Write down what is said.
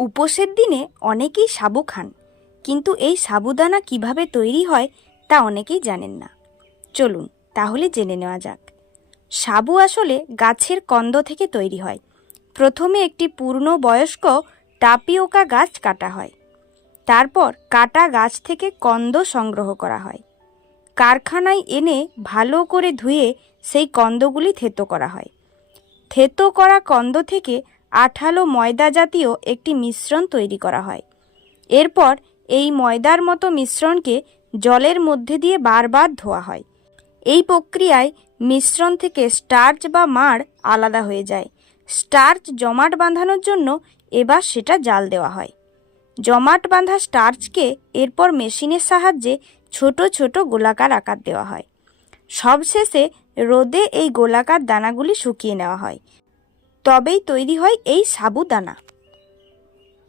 উপোসের দিনে অনেকেই সাবু খান, কিন্তু এই সাবুদানা কীভাবে তৈরি হয় তা অনেকেই জানেন না। চলুন তাহলে জেনে নেওয়া যাক। সাবু আসলে গাছের কন্দ থেকে তৈরি হয়। প্রথমে একটি পূর্ণ বয়স্ক টাপিওকা গাছ কাটা হয়। তারপর কাটা গাছ থেকে কন্দ সংগ্রহ করা হয়। কারখানায় এনে ভালো করে ধুয়ে সেই কন্দগুলি থেতো করা হয়। থেতো করা কন্দ থেকে আঠালো ময়দা জাতীয় একটি মিশ্রণ তৈরি করা হয়। এরপর এই ময়দার মতো মিশ্রণকে জলের মধ্যে দিয়ে বারবার ধোয়া হয়। এই প্রক্রিয়ায় মিশ্রণ থেকে স্টার্চ বা মাড় আলাদা হয়ে যায়। স্টার্চ জমাট বাঁধানোর জন্য এবার সেটা জাল দেওয়া হয়। জমাট বাঁধা স্টার্চকে এরপর মেশিনের সাহায্যে ছোট ছোট গোলাকার আকার দেওয়া হয়। সবশেষে রোদে এই গোলাকার দানাগুলি শুকিয়ে নেওয়া হয়। তবেই তৈরি হয় এই সাবুদানা